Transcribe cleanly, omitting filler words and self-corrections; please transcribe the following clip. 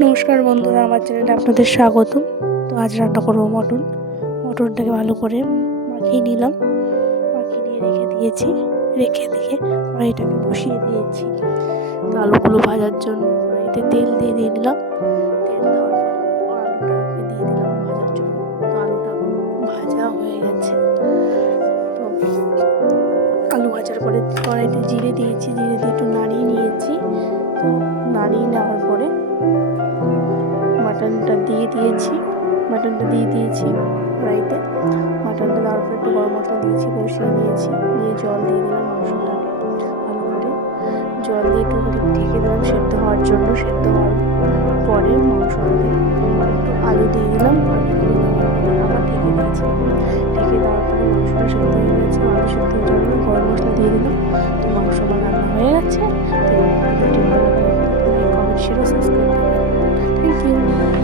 নমস্কার বন্ধুরা, আমার চ্যানেলে আপনাদের স্বাগতম। তো আজ রান্না করবো মটনটাকে ভালো করে মাখিয়ে নিলাম, মাখিয়ে নিয়ে রেখে দিয়ে কড়াইটাকে বসিয়ে দিয়েছি। তো আলুগুলো ভাজার জন্য কড়াইতে তেল দিয়ে দিলাম। তেল দেওয়ার পর আলুটাকে দিয়ে দিলাম ভাজার জন্য। তো আলুটা ভাজা হয়ে গেছে। তো আলু ভাজার পরে কড়াইতে জিরে দিয়েছি, জিরে দিয়ে একটু নাড়িয়ে নিয়েছি। তো নাড়িয়ে নেওয়ার পরে মাটনটা দিয়ে দিয়েছি কড়াইতে। মাটনটা দেওয়ার পর একটু গরম মশলা দিয়েছি, বসিয়ে দিয়েছি, দিয়ে জল দিয়ে দিলাম মাংসটাকে ভালো করে। জল দিয়ে একটু ঢেকে দিলাম সেদ্ধ হওয়ার জন্য। সেদ্ধ হওয়ার পরে মাংসটাকে একটু আলু দিয়ে দিলাম, আবার ঢেকে দিয়েছি। ঢেকে দেওয়ার পরে মাংসটা সেদ্ধ হয়ে গেছে। আলু সেদ্ধ হয়ে যাওয়ার পরে গরম মশলা দিয়ে দিলাম। তো মাংস আমার রান্না হয়ে গেছে। তো ভিডিও ভালো করে লাইক, কমেন্ট, শেয়ার, সাবস্ক্রাইব করবেন। Thank you.